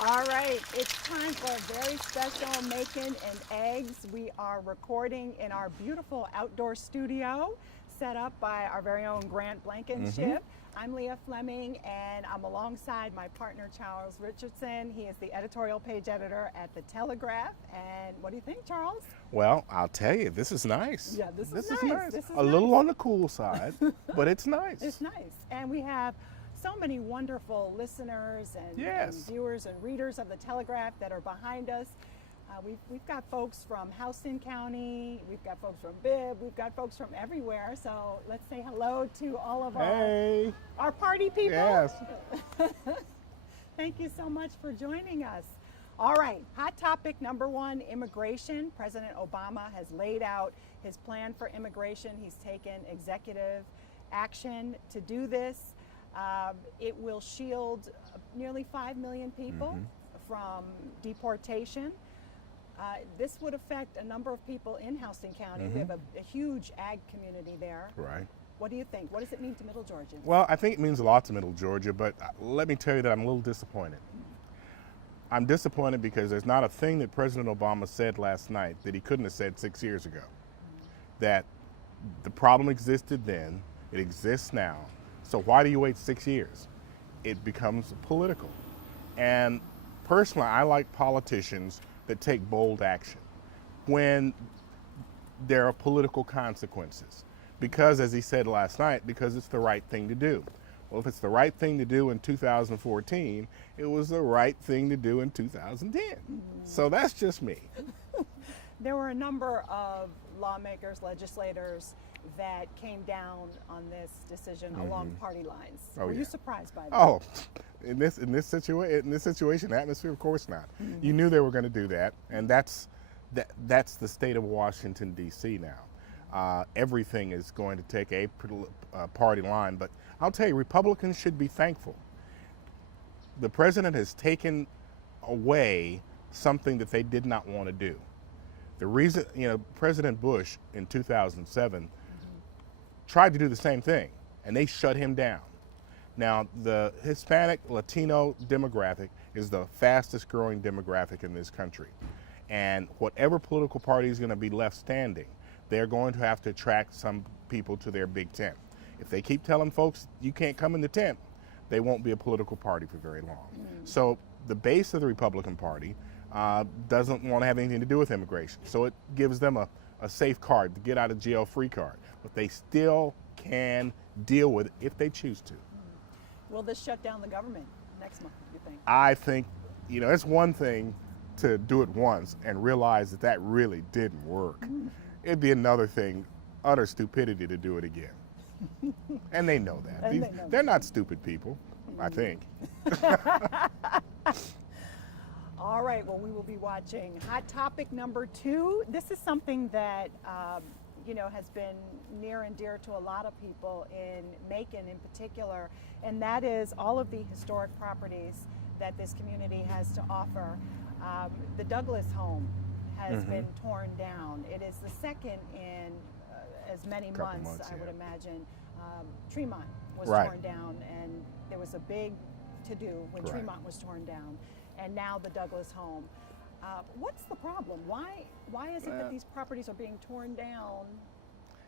All right, it's time for a very special Macon and Eggs. We are recording in our beautiful outdoor studio set up by our very own Grant Blankenship. I'm Leah Fleming, and I'm alongside my partner Charles Richardson. He is the editorial page editor at The Telegraph. And what do you think, Charles? Well, I'll tell you, this is nice. Yeah, this is nice. This is a little nice. on the cool side, but it's nice. It's nice. And we have so many wonderful listeners and viewers and readers of The Telegraph that are behind us. We've got folks from Houston County, we've got folks from Bibb, we've got folks from everywhere. So let's say hello to all of our party people. Yes. Thank you so much for joining us. All right, hot topic number one, immigration. President Obama has laid out his plan for immigration. He's taken executive action to do this. It will shield nearly 5 million people from deportation. This would affect a number of people in Houston County. We have a huge ag community there. Right. What do you think? What does it mean to Middle Georgians? Well, I think it means a lot to Middle Georgia, but let me tell you that I'm a little disappointed. I'm disappointed because there's not a thing that President Obama said last night that he couldn't have said 6 years ago. That the problem existed then, it exists now, so why do you wait 6 years? It becomes political. And personally, I like politicians that take bold action when there are political consequences. Because, as he said last night, because it's the right thing to do. Well, if it's the right thing to do in 2014, it was the right thing to do in 2010. So that's just me. There were a number of lawmakers, legislators that came down on this decision along party lines. Were you surprised by that? Oh, in this situation, atmosphere, of course not. You knew they were going to do that, and that's the state of Washington D.C. now. Everything is going to take a party line, but I'll tell you, Republicans should be thankful. The president has taken away something that they did not want to do. The reason, President Bush in 2007 tried to do the same thing, and they shut him down. Now, the Hispanic Latino demographic is the fastest growing demographic in this country. And whatever political party is going to be left standing, they're going to have to attract some people to their big tent. If they keep telling folks you can't come in the tent, they won't be a political party for very long. So the base of the Republican Party doesn't want to have anything to do with immigration. So it gives them a safe card, to get out of jail free card. But they still can deal with it if they choose to. Will this shut down the government next month, you think? I think, it's one thing to do it once and realize that that really didn't work. It'd be another thing, utter stupidity, to do it again. And they know that. They're not stupid people, I think. All right, well, we will be watching. Hot topic number two. This is something that, has been near and dear to a lot of people in Macon in particular, and that is all of the historic properties that this community has to offer. The Douglas home has been torn down. It is the second in as many months, I would imagine. Tremont was torn down, and there was a big to-do when Tremont was torn down, and now the Douglas home. What's the problem? Why is it that these properties are being torn down?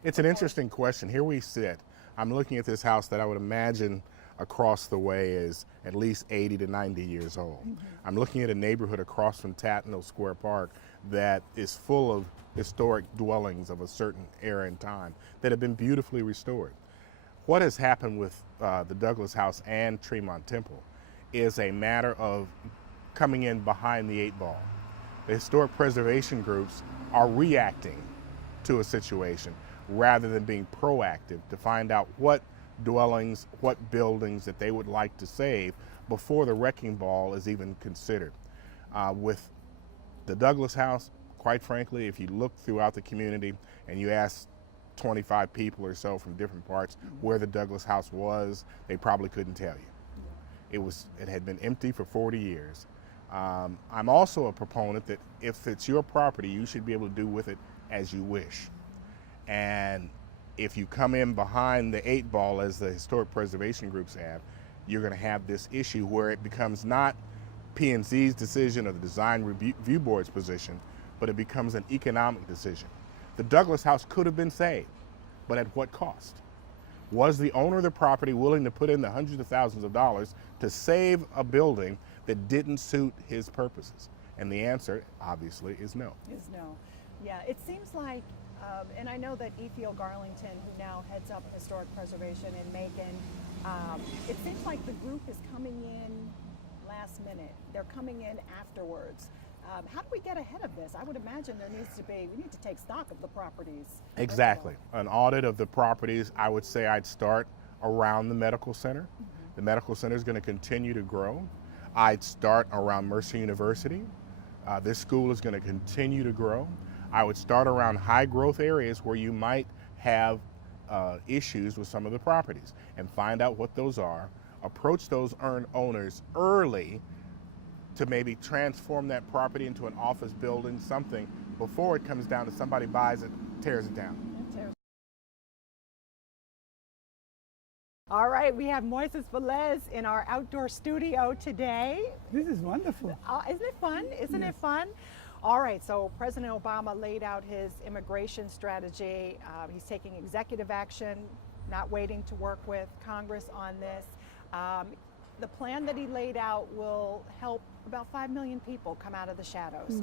It's an interesting question. Here we sit. I'm looking at this house that I would imagine across the way is at least 80 to 90 years old. I'm looking at a neighborhood across from Tatnall Square Park that is full of historic dwellings of a certain era and time that have been beautifully restored. What has happened with the Douglas House and Tremont Temple is a matter of coming in behind the 8 ball. The historic preservation groups are reacting to a situation rather than being proactive to find out what dwellings, what buildings that they would like to save before the wrecking ball is even considered. With the Douglas House, quite frankly, if you look throughout the community and you ask 25 people or so from different parts where the Douglas House was, they probably couldn't tell you. It had been empty for 40 years. I'm also a proponent that if it's your property, you should be able to do with it as you wish. And if you come in behind the 8 ball, as the historic preservation groups have, you're going to have this issue where it becomes not PNC's decision or the Design Review Board's position, but it becomes an economic decision. The Douglas house could have been saved, but at what cost? Was the owner of the property willing to put in the hundreds of thousands of dollars to save a building that didn't suit his purposes? And the answer, obviously, is no. Is no. Yeah, it seems like, and I know that Ethiel Garlington, who now heads up historic preservation in Macon, it seems like the group is coming in last minute. They're coming in afterwards. How do we get ahead of this? I would imagine we need to take stock of the properties. Exactly. An audit of the properties, I would say I'd start around the medical center. The medical center is going to continue to grow. I'd start around Mercer University. This school is going to continue to grow. I would start around high growth areas where you might have issues with some of the properties and find out what those are. Approach those owners early to maybe transform that property into an office building, something, before it comes down to somebody buys it, tears it down. All right, we have Moises Velez in our outdoor studio today. This is wonderful. Isn't it fun? Isn't it fun? All right, so President Obama laid out his immigration strategy. He's taking executive action, not waiting to work with Congress on this. The plan that he laid out will help about 5 million people come out of the shadows.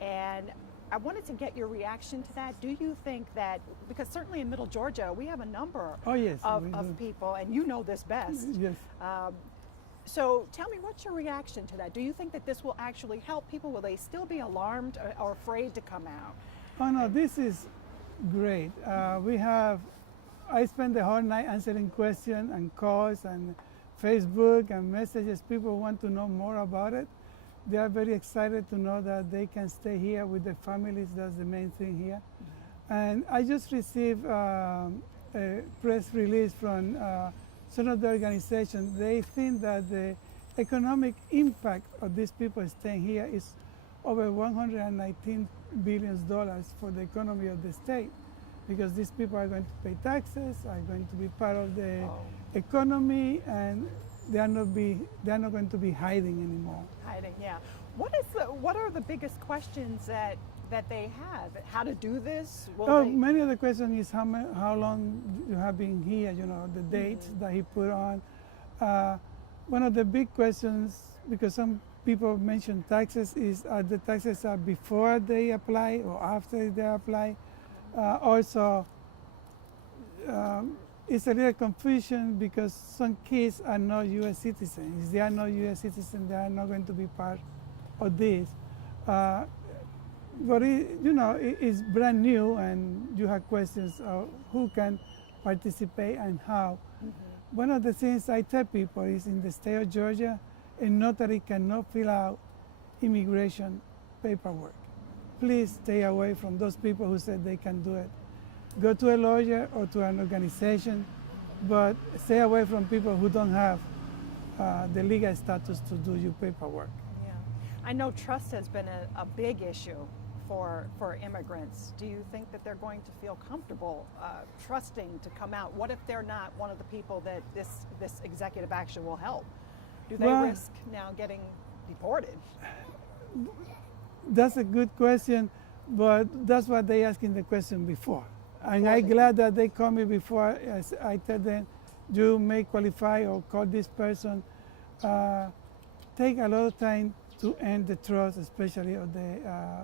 And I wanted to get your reaction to that. Do you think that, because certainly in Middle Georgia, we have a number of people, and you know this best. Yes. So tell me, what's your reaction to that? Do you think that this will actually help people? Will they still be alarmed or afraid to come out? Oh no, this is great. I spent the whole night answering questions and calls and Facebook and messages. People want to know more about it. They are very excited to know that they can stay here with their families. That's the main thing here. And I just received a press release from some of the organizations. They think that the economic impact of these people staying here is over $119 billion for the economy of the state, because these people are going to pay taxes, are going to be part of the economy, and they are not going to be hiding anymore. Hiding, yeah. What are the biggest questions that they have? How to do this? Many of the questions is how long you have been here, the dates that he put on. One of the big questions, because some people mention taxes, is the taxes are before they apply or after they apply. Also, it's a little confusion because some kids are not U.S. citizens. If they are not U.S. citizens, they are not going to be part of this. But it's brand new, and you have questions of who can participate and how. One of the things I tell people is, in the state of Georgia, a notary cannot fill out immigration paperwork. Please stay away from those people who said they can do it. Go to a lawyer or to an organization, but stay away from people who don't have the legal status to do your paperwork. Yeah, I know trust has been a big issue for immigrants. Do you think that they're going to feel comfortable trusting to come out? What if they're not one of the people that this executive action will help? Do they risk now getting deported? That's a good question, but that's what they asked in the question before. And I'm glad that they call me before. I tell them, you may qualify or call this person. Take a lot of time to earn the trust, especially of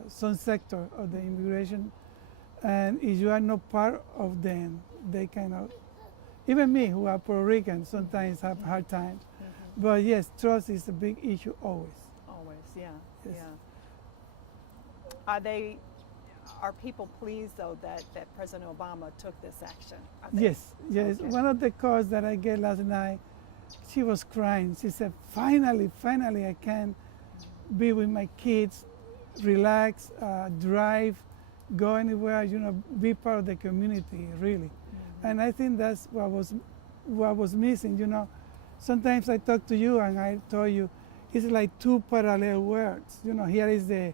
some sector of the immigration. And if you are not part of them, they cannot. Even me, who are Puerto Rican, sometimes have hard times. But yes, trust is a big issue always. Always, yeah. Yes. Yeah. Are people pleased, though, that President Obama took this action? Yes. Okay. One of the calls that I get last night, she was crying. She said, finally, I can be with my kids, relax, drive, go anywhere, be part of the community, really. And I think that's what was missing, Sometimes I talk to you and I told you, it's like two parallel worlds. Here is the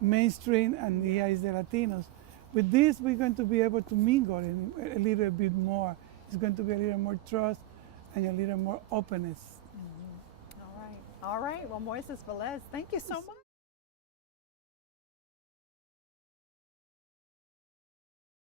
mainstream and here is the Latinos. With this, we're going to be able to mingle a little bit more. It's going to be a little more trust and a little more openness. All right. All right. Well, Moises Velez, thank you so much.